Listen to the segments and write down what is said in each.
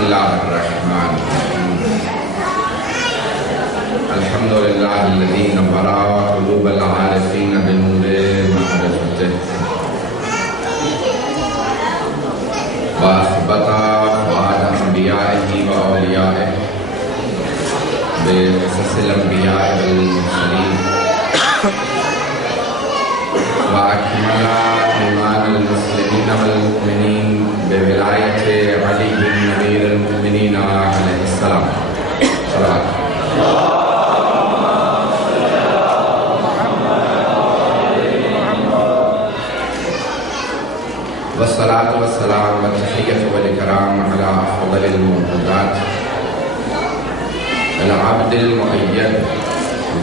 اللہ الرحمن الرحیم الحمد للہ الذی نور قلوب العارفین بنور معرفته واثبت بعد انبیائہ واولیائہ بقصص الانبیاء والمرسلین واکمل ایمان المسلمین والمؤمنین بولایت علی امیر المؤمنین علیہ السلام صلوات والصلاة والسلام والتحية والإكرام على أفضل الموجودات العبد المؤيد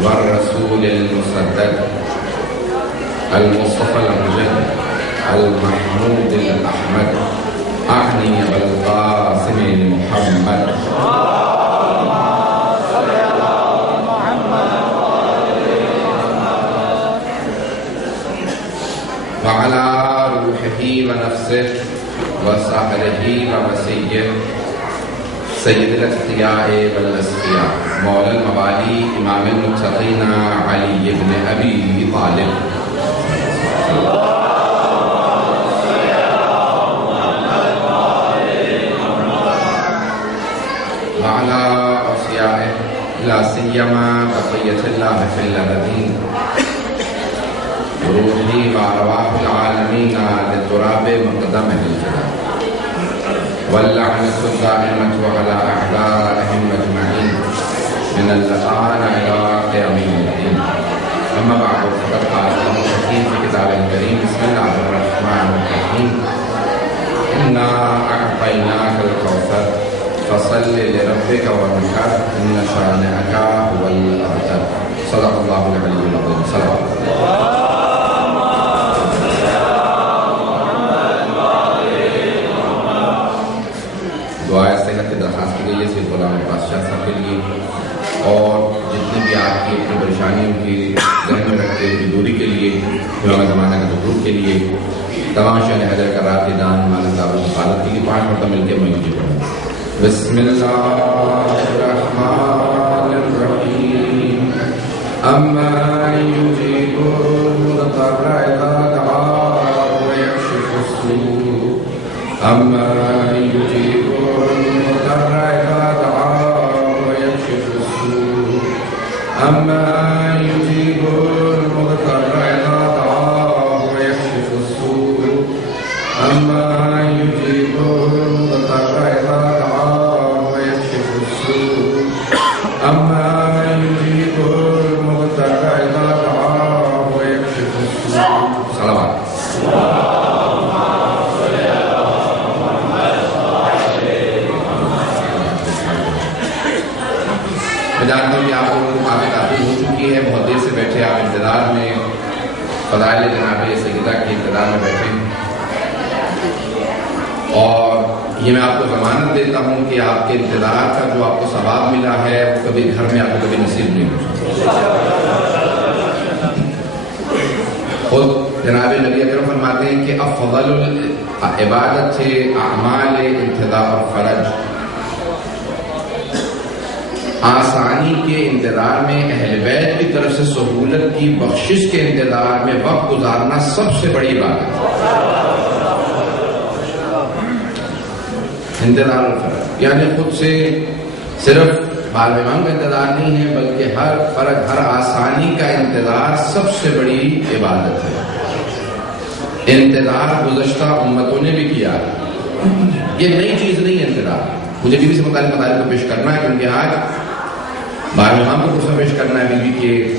والرسول المسدد المصطفى الأمجد المحمود الأحمد أعني بالقاسم محمد وعلى روحه ونفسه وسائره ووسيه سيد الأتقياء والأصفياء مولى الموالي إمام المتقين علي بن أبي طالب وعلى أوصيائه لا سيما بقية الله في الأرضين روحي وأرواح العالمين لتراب مقدمه الجلال واللعنة الدائمة على أعدائهم أجمعين من الآن إلى قيام الدين أما بعد فقد قال الله الحكيم في كتابه الكريم بسم الله الرحمن الرحيم إنا أعطيناك الكوثر فصل لربك وانحر إن شانئك هو الأبتر صدق الله العلي العظيم صلوات دعائے صحت کی درخواست کی گئی ہے سید غلام بادشاہ صاحب کے لیے اور جتنی بھی آپ کی اپنی پریشانیوں کی ذہن میں رکھتے ہوئے دوری کے لیے امام زمانہ کا ظہور کے لیے تمام شہر حیدر کرار کے دان مالک دعوت حفاظت کے لیے 5 مرتبہ مل کے میں جی پڑھوں بسم اللہ الرحمن الرحیم اما یجیب المضطر اذا دعاه ویکشف السوء اما یجیب المضطر اذا دعاه ويكشف السوء اما يجيب المضطر اذا دعاه ويكشف السوء اما يجيب المضطر اذا دعاه ويكشف السوء اما يجيب المضطر اذا دعاه ويكشف السوء صلوات میں جانتا ہوں کہ آپ لوگوں کو کافی تعطیل ہو چکی ہے بہت دیر سے بیٹھے آپ انتظار میں فضائل جناب سیدہ کے انتظار میں بیٹھے اور یہ میں آپ کو ضمانت دیتا ہوں کہ آپ کے انتظار کا جو آپ کو ثواب ملا ہے وہ کبھی گھر میں آپ کو کبھی نصیب نہیں ہو سکتا خود جناب نبی اکرم فرماتے ہیں کہ افضل عبادت سے اعمال انتظار اور فرج آسانی کے انتظار میں اہل بیت کی طرف سے سہولت کی بخشش کے انتظار میں وقت گزارنا سب سے بڑی بات ہے انتظار الفرج یعنی خود سے صرف بال امام کا انتظار نہیں ہے بلکہ ہر فرج ہر آسانی کا انتظار سب سے بڑی عبادت ہے انتظار گزشتہ امتوں نے بھی کیا یہ نئی چیز نہیں ہے انتظار مجھے بیوی سے متعلق مطالب کو پیش کرنا ہے کیونکہ آج بار امام کو کچھ پیش کرنا ہے بیوی کے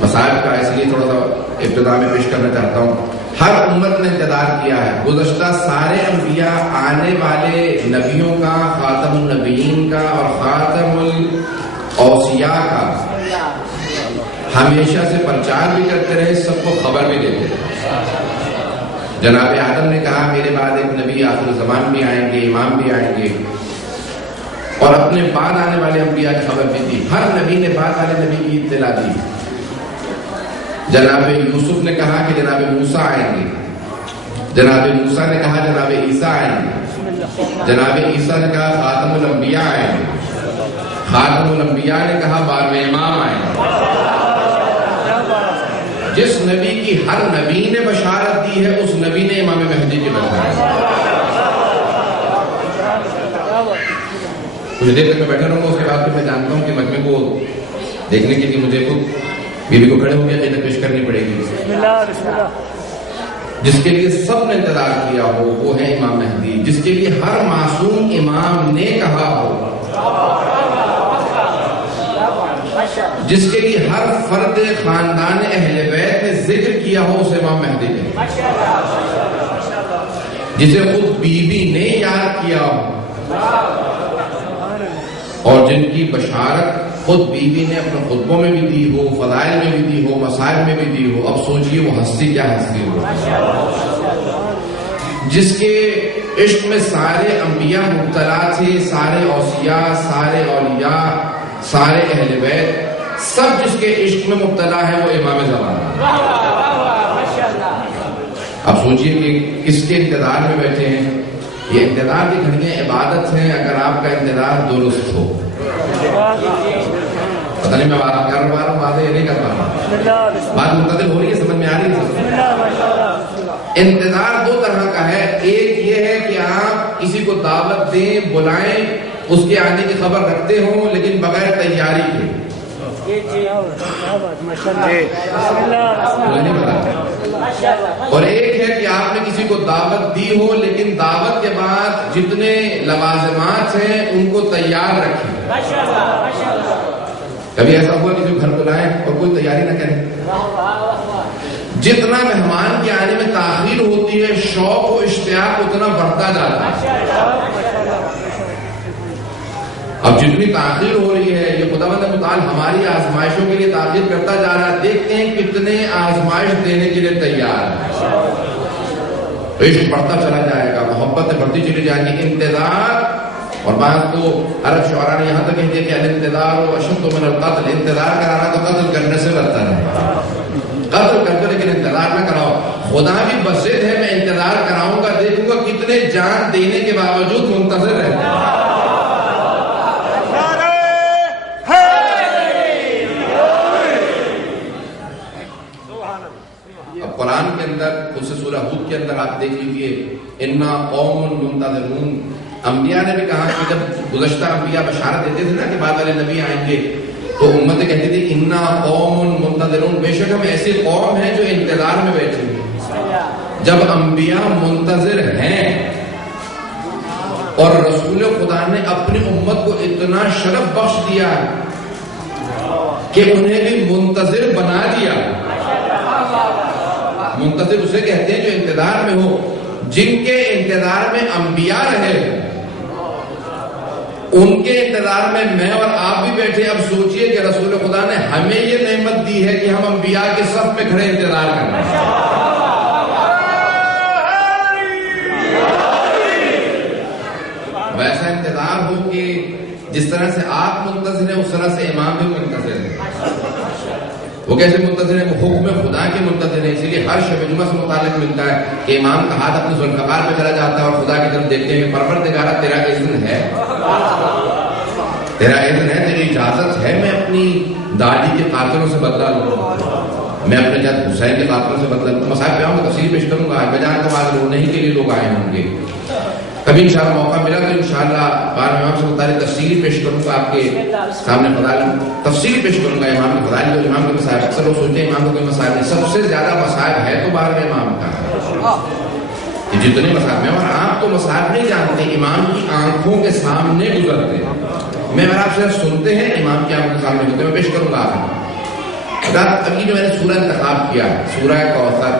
مسائل کا اس لیے تھوڑا سا ابتدا میں پیش کرنا چاہتا ہوں ہر امت نے انتظار کیا ہے گزشتہ سارے انبیاء آنے والے نبیوں کا خاتم النبیین کا اور خاتم الاوصیاء کا ہمیشہ سے پرچار بھی کرتے رہے سب کو خبر بھی دیتے رہے جناب آدم نے کہا میرے بعد ایک نبی آخر زمان بھی آئیں گے امام بھی آئیں گے اور اپنے بعد آنے والے انبیاء کی خبر بھی دی ہر نبی نے بعد والے نبی کی اطلاع دی جناب یوسف نے کہا کہ جناب موسیٰ آئیں گے جناب موسیٰ نے کہا جناب عیسیٰ آئیں گے جناب عیسیٰ نے کہا خاتم الانبیاء آئیں گے، خاتم الانبیاء نے کہا 12ویں امام آئیں گے۔ جس نبی کی ہر نبی نے بشارت دی ہے اس نبی نے امام مہدی کی بشارت دی۔ کچھ دیر تک میں بیٹھا رہوں گا، اس کے بعد پھر میں جانتا ہوں کہ مجمع کو دیکھنے کے لیے مجھے خود بیوی کو کھڑے ہو کے عقیدت پیش کرنی پڑے گی۔ جس کے لیے سب نے انتظار کیا ہو وہ ہے امام مہدی، جس کے لیے ہر معصوم امام نے کہا ہو، جس کے لیے ہر فرد خاندان اہل بیت نے ذکر کیا ہو اس امام مہدی کے، جسے خود بیوی نے یاد کیا ہو اور جن کی بشارت خود بیوی نے اپنے خطبوں میں بھی دی ہو، فضائل میں بھی دی ہو، مسائل میں بھی دی ہو۔ اب سوچئے وہ ہستی کیا ہستی ہو، جس کے عشق میں سارے انبیاء مبتلا تھے، سارے اوصیاء، سارے اولیاء، سارے اہل بیت، سب جس کے عشق میں مبتلا ہے وہ امام زمانہ۔ اب سوچئے کہ کس کے انتظار میں بیٹھے ہیں۔ یہ انتظار کی گھڑیاں عبادت ہیں اگر آپ کا انتظار درست ہو۔ پتہ نہیں میں بات کر رہا ہوں، باتیں نہیں کر رہا ہوں، بات منتظر ہو رہی ہے، سمجھ میں آ رہی ہے۔ انتظار دو طرح کا ہے، ایک یہ ہے کہ آپ کسی کو دعوت دیں، بلائیں، اس کے آنے کی خبر رکھتے ہوں لیکن بغیر تیاری کے، اور ایک ہے کہ آپ نے کسی کو دعوت دی ہو لیکن دعوت کے بعد جتنے لوازمات ہیں ان کو تیار رکھیں۔ کبھی ایسا ہوا کسی کو گھر بلائیں اور کوئی تیاری نہ کریں؟ جتنا مہمان کے آنے میں تاخیر ہوتی ہے شوق و اشتیاق اتنا بڑھتا جاتا ہے۔ اب جتنی تاخیر ہو رہی ہے یہ خداوند متعال ہماری آزمائشوں کے لیے تاخیر کرتا جا رہا ہے۔ دیکھتے ہیں کتنے آزمائش دینے کے لیے تیار ہے۔ عشق بڑھتا چلا جائے گا، محبتیں بڑھتی چلی جائیں گی، انتظار۔ اور بات تو عرب شعراء نے یہاں تک کہہ دیا کہ الانتظار اشد من القتل، انتظار کرانا تو قتل کرنے سے بہتر ہے۔ قتل کر دو لیکن انتظار نہ کراؤ۔ خدا بھی بضد ہے، میں انتظار کراؤں گا، دیکھوں گا کتنے جان دینے کے باوجود منتظر رہتے ہیں۔ اب قرآن کے اندر اس سورہ ہود کے اندر آپ دیکھ لیجیے، انا قوم منتظرون، انبیاء نے بھی کہا کہ جب گزشتہ انبیاء بشارت دیتے تھے نا کہ بعد والے نبی آئیں گے تو امت کہتی تھی انا قوم منتظرون، بے شک ہم ایسی قوم ہیں جو انتظار میں بیٹھے ہیں۔ جب انبیاء منتظر ہیں اور رسول خدا نے اپنی امت کو اتنا شرف بخش دیا کہ انہیں بھی منتظر بنا دیا۔ منتظر اسے کہتے ہیں جو انتظار میں ہو، جن کے انتظار میں انبیاء رہے، ان کے انتظار میں میں اور آپ بھی بیٹھے۔ اب سوچئے کہ رسول خدا نے ہمیں یہ نعمت دی ہے کہ ہم انبیاء کے صف میں کھڑے انتظار کریں۔ ویسا انتظار ہو کہ جس طرح سے آپ منتظر ہیں اس طرح سے امام بھی منتظر ہیں۔ وہ کیسے منتظر ہیں؟ وہ حکم خدا کے منتظر ہیں۔ اسی لیے ہر شب جمعہ سے متعلق ملتا ہے کہ امام کا ہاتھ اپنے ذوالفقار پہ چلا جاتا ہے اور خدا کی طرف دیکھتے ہیں، پروردگارہ تیرا اذن ہے، تیرا اذن ہے، تیری اجازت ہے میں اپنی دادی کے قاتلوں سے بدلہ لوں، میں اپنے جد حسین کے قاتلوں سے بدلہ لوں۔ مسائل پہ آؤں گا، تفصیل پیش کروں گا، میں جانتا ہوں آج رونے ہی کے لیے لوگ آئے ہوں گے۔ کبھی انشاءاللہ موقع ملا تو انشاءاللہ بار امام سے متعلق تفصیل پیش کروں گا، آپ کے سامنے فضائل تفصیل پیش کروں گا امام کے فضائل اور امام کے مسائل۔ اکثر لوگ سوچتے ہیں امام کو کوئی مسائل نہیں، سب سے زیادہ مسائل ہے تو بار امام کا ہے۔ جتنے مسائل میں اور آپ تو مسائل نہیں جانتے، امام کی آنکھوں کے سامنے گزرتے ہیں۔ میں اگر آپ سے سنتے ہیں امام کی آنکھوں کے سامنے ہوتے ہیں، میں پیش کروں گا آپ ابھی جو میں نے سورہ انتخاب کیا، سورہ کوثر،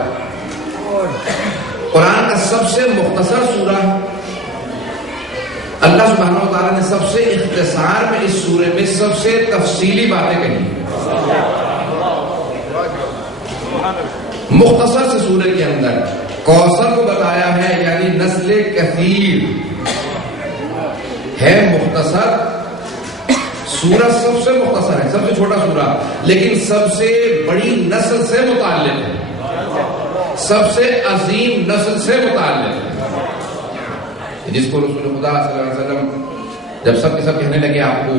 قرآن کا سب سے مختصر سورہ، اللہ سبحانہ و تعالیٰ نے سب سے اختصار میں اس سورے میں سب سے تفصیلی باتیں کہی، مختصر سے سورے کے اندر کوثر کو بتایا ہے، یعنی نسل کثیر ہے، مختصر سورہ سب سے مختصر ہے، سب سے چھوٹا سورہ لیکن سب سے بڑی نسل سے متعلق ہے، سب سے عظیم نسل سے متعلق ہے۔ جس کو رسول خدا صلی اللہ علیہ وسلم جب سب کے سب کہنے لگے آپ کو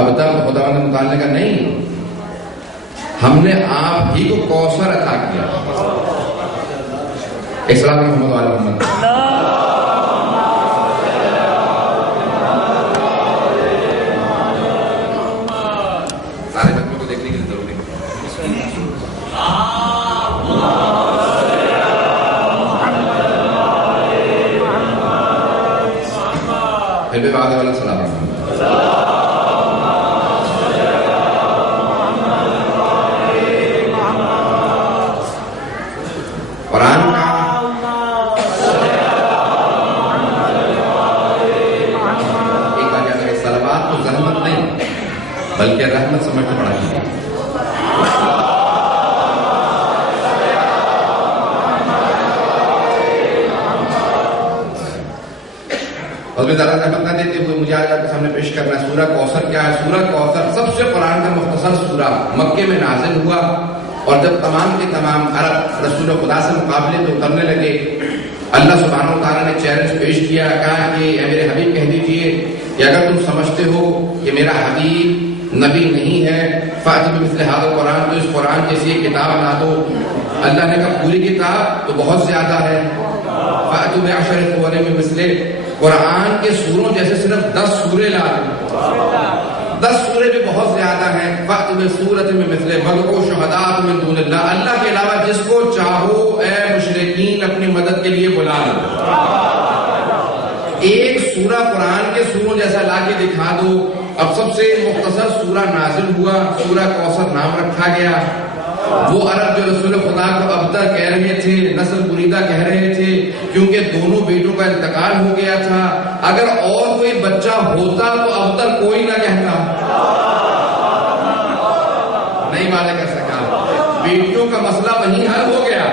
اب تک خدا نے مطالعہ کا نہیں، ہم نے آپ ہی کو کوثر عطا کیا. ایک سلام محمد وعلی محمد. سارے بچوں کو دیکھنے کے لیے ضروری پھر بھی آگے والا سلام. قرآن کا ایک بات یاد رکھیں، صلوات تو زحمت نہیں بلکہ رحمت سمجھ کے پڑھا کیجیے. اور بھی زیادہ رحمت نہ دیتے ہوئے مجھے آج آپ کے سامنے پیش کرنا ہے سورہ کوثر. کیا ہے سورہ کوثر؟ سب سے قرآن کا مختصر سورہ، مکے میں نازل ہوا، اور جب تمام کے تمام عرب رسول خدا سے مقابلے میں اترنے لگے، اللہ سبحانہ و تعالیٰ نے چیلنج پیش کیا، کہا کہ اے میرے حبیب کہہ دیجئے کہ اگر تم سمجھتے ہو کہ میرا حبیب نبی نہیں ہے فَأْتُوا بِمِثْلِ هَٰذَا الْقُرْآنِ، تو اس قرآن جیسی ایک کتاب لا دو. اللہ نے کہا پوری کتاب تو بہت زیادہ ہے، فَأْتُوا بِعَشْرِ سُوَرٍ مِّن مِّثْلِهِ، قرآن کے سوروں جیسے صرف 10 سورے لا دو. 10 سورے بھی بہت زیادہ ہیں. فَأْتُوا بِسُورَةٍ مِّن مِّثْلِهِ وَادْعُوا شُهَدَاءَكُم مِّن دُونِ اللَّهِ، اللہ کے علاوہ جس کو چاہو اے مشرکین اپنی مدد کے لیے بلا لو. ایک سورہ قرآن کے سوروں جیسا لا کے دکھا دو. اب سب سے مختصر سورہ نازل ہوا، سورہ کوثر نام رکھا گیا. وہ عرب جو رسول خدا کو ابتر کہہ رہے تھے، نسل بریدہ کہہ رہے تھے، کیونکہ دونوں بیٹوں کا انتقال ہو گیا تھا. اگر اور کوئی بچہ ہوتا تو ابتر کوئی نہ کہتا، نہیں مانے کر سکا. بیٹیوں کا مسئلہ وہیں حل ہو گیا.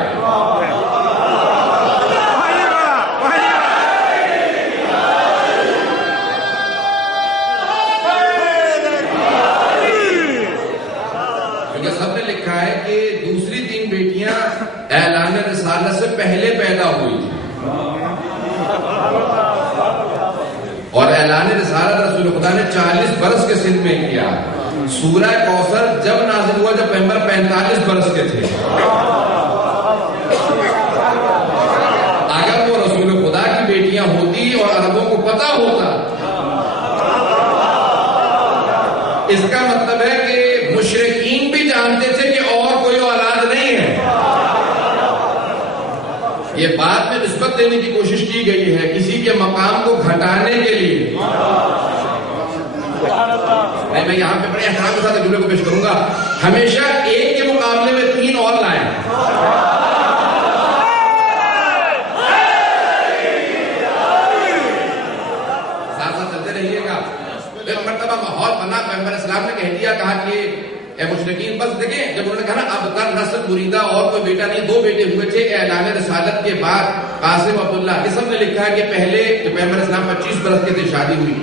سب نے لکھا ہے کہ دوسری 3 بیٹیاں اعلان رسالت سے پہلے پیدا ہوئی تھی، اور اعلان رسالت رسول خدا نے 40 برس کے سن میں کیا. سورہ کوثر جب نازل ہوا جب پیغمبر 45 برس کے تھے. اگر وہ رسول خدا کی بیٹیاں ہوتی اور عربوں کو پتا ہوتا، اس کا مطلب ہے کہ مشرکین بھی جانتے تھے کہ اور کوئی اولاد نہیں ہے. یہ بات میں نسبت دینے کی کوشش کی گئی ہے کسی کے مقام کو گھٹانے کے لیے. میں یہاں پہ بڑے احترام کے ساتھ جملے کو پیش کروں گا، ہمیشہ ایک کے مقابلے میں 3 اور لائیں. ساتھ ساتھ چلتے رہیے گا. ایک مرتبہ ماحول بنا، پیغمبر اسلام نے کہہ دیا، کہا کہ اے مشرکین، بس دیکھیں جب انہوں نے کہا نا اب تک نسل بریدہ اور کوئی بیٹا نہیں، 2 بیٹے ہوئے تھے اعلان رسالت کے بعد، قاسم عبداللہ. اس سب نے لکھا ہے کہ پہلے جب پیغمبر اسلام 25 برس کے تھے شادی ہوئی،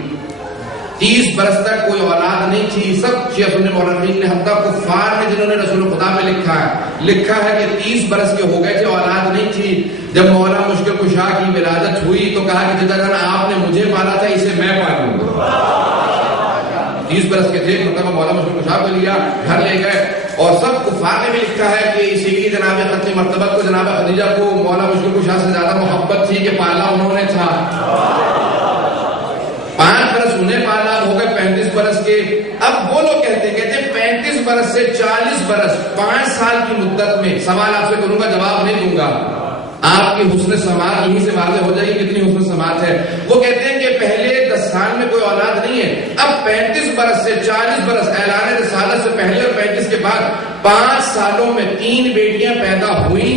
30 برس تک کوئی اولاد نہیں تھی. سب شیعہ سنی مورخین نے حتیٰ کفار نے جنہوں نے رسول خدا میں لکھا ہے کہ 30 برس کے ہو گئے تھے، اولاد نہیں تھی. جب مولا مشکل کشا کی ولادت ہوئی تو کہا کہ جدا جانا آپ نے مجھے پالا تھا، اسے میں پالوں گا. 30 برس کے تھے، مرتبہ مولا مشکل کشا کو لیا، گھر لے گئے. اور سب کفار نے بھی لکھا ہے کہ اسی لیے جناب ختم مرتبہ کو جناب خدیجہ کو مولا مشکل کشا سے زیادہ محبت تھی کہ پالا انہوں نے تھا. 5 برس انہیں پالا، ہو گئے 35 برس کے. اب وہ لوگ کہتے ہیں 35 برس سے 40 برس 5 سال کی مدت میں، سوال آپ سے کروں گا جواب نہیں دوں گا، آپ کی حسن سماعت یہیں سے واضح ہو جائے گی کتنی حسن سماعت ہے. وہ کہتے ہیں کہ پہلے 10 سال میں کوئی اولاد نہیں ہے، اب 35 برس سے 40 برس اعلان رسالت سے پہلے اور 35 کے بعد 5 سالوں میں 3 بیٹیاں پیدا ہوئیں،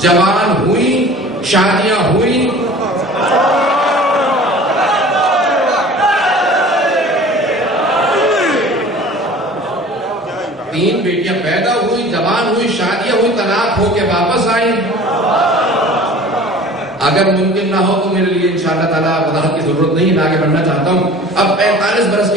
جوان ہوئیں، شادیاں ہوئیں. تین بیٹیاں پیدا ہوئی، جوان ہوئی، شادیاں ہوئی، طلاق ہو کے واپس آئیں. اگر ممکن نہ ہو تو میرے لیے انشاءاللہ تعالیٰ وضاحت کی ضرورت نہیں ہے، میں آگے بڑھنا چاہتا ہوں. اب 45 برس کے